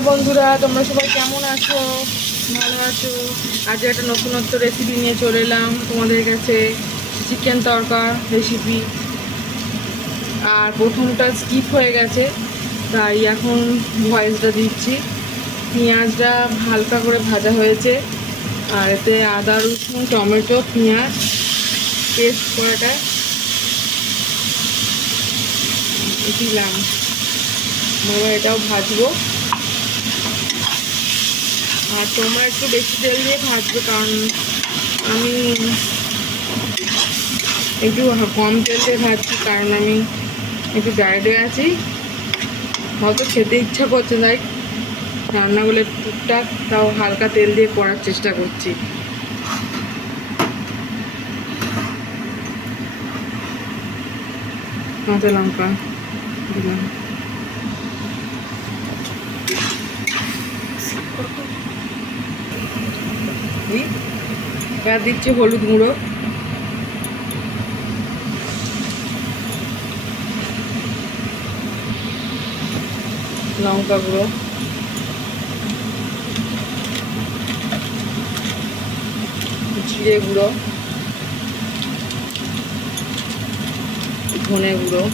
High বন্ধুরা, তোমরা সবাই কেমন আছো? ভালো আছো? আজ একটা নতুনত্ব রেসিপি নিয়ে চলে এলাম তোমাদের কাছে। চিকেন তড়কা রেসিপি। আর প্রথমটা স্কিপ হয়ে গেছে, তাই এখন ভয়েসটা দিচ্ছি। পেঁয়াজটা হালকা করে ভাজা হয়েছে, আর এতে আদা রসুন টমেটো পেঁয়াজ পেস্ট করাটা দিলাম। এবার এটাও ভাজবো। আর তোমরা একটু বেশি তেল দিয়ে ভাজবে, কারণ আমি একটু কম তেল দিয়ে ভাজছি, কারণ আমি একটু ডায়েটে আছি। হয়তো খেতে ইচ্ছা করছে, তাই রান্নাগুলো টুকটাক তাও হালকা তেল দিয়ে করার চেষ্টা করছি। কাঁচা লঙ্কা দিলাম, এবার দিচ্ছি হলুদ গুঁড়ো, লঙ্কা গুঁড়ো, জিরে গুঁড়ো, ধনে গুঁড়ো,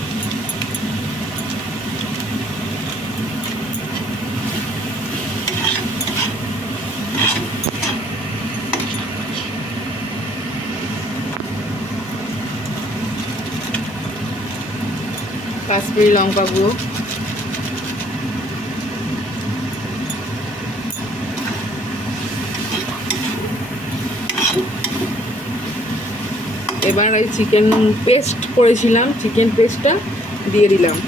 কাশ্মীরি লঙ্কা গুঁড়ো, এবার এই চিকেন পেস্ট করেছিলাম, চিকেন পেস্টটা দিয়ে দিলাম।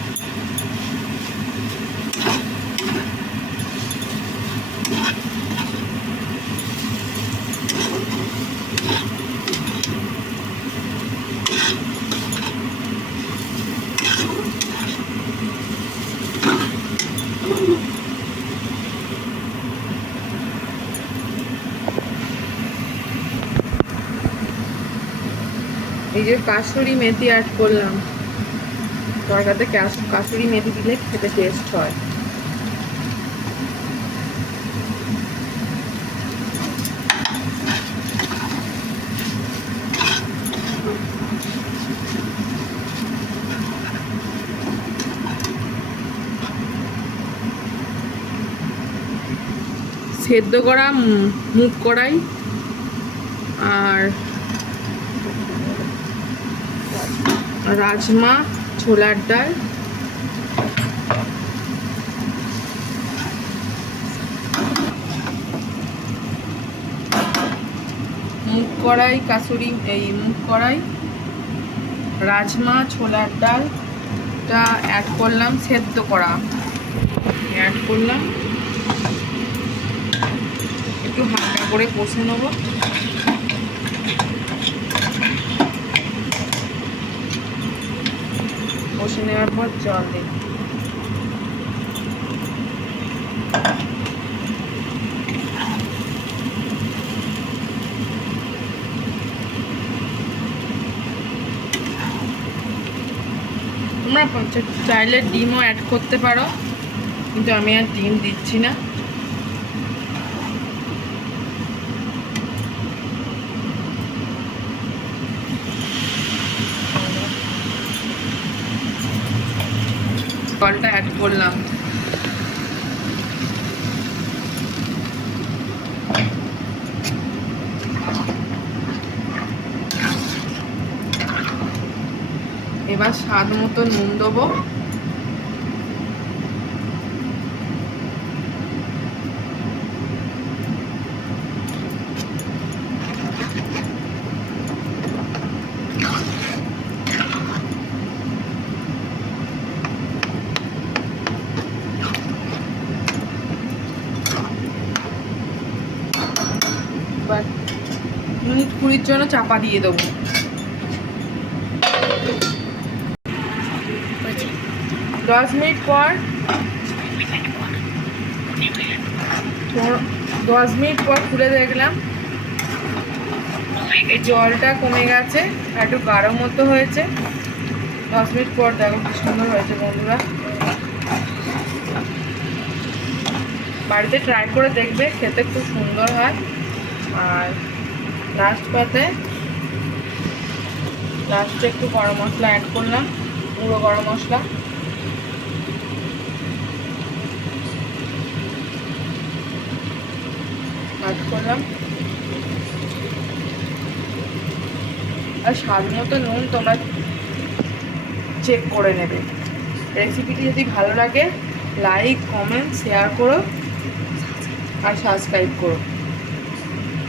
এই যে কাসুরি মেথি অ্যাড করলাম, তরকারিতে কাসুরি মেথি দিলে খেতে টেস্ট হয়। সেদ্ধ করা মুগ কড়াই আর রাজমা ছোলার ডাল, মুগ কড়াই কাসুরি, এই মুগ কড়াই রাজমা ছোলার ডালটা অ্যাড করলাম, সেদ্ধ করা অ্যাড করলাম। একটু হালকা করে কষে নেব। কষে নেওয়ার পর জল দিই। তোমরা চাইলে ডিমও অ্যাড করতে পারো, কিন্তু আমি আর ডিম দিচ্ছি না। জলটা অ্যাড করলাম। এবার স্বাদ মতো নুন দেবো। এবার মিনিট 20 জন্য চাপা দিয়ে দেবো। 10 মিনিট পর 10 মিনিট পর খুলে দেখলাম জলটা কমে গেছে, একটু গাঢ় মতো হয়েছে। 10 মিনিট পর দেখো কি সুন্দর হয়েছে বন্ধুরা। বাড়িতে ট্রাই করে দেখবে, খেতে খুব সুন্দর হয়। আর লাস্টে একটু গরম মশলা অ্যাড করলাম, গুঁড়ো গরম মশলা। অ্যাড করলাম আর স্বাদ মতো নুন তোমরা চেক করে নেবে। রেসিপিটি যদি ভালো লাগে লাইক, কমেন্ট, শেয়ার করো আর সাবস্ক্রাইব করো।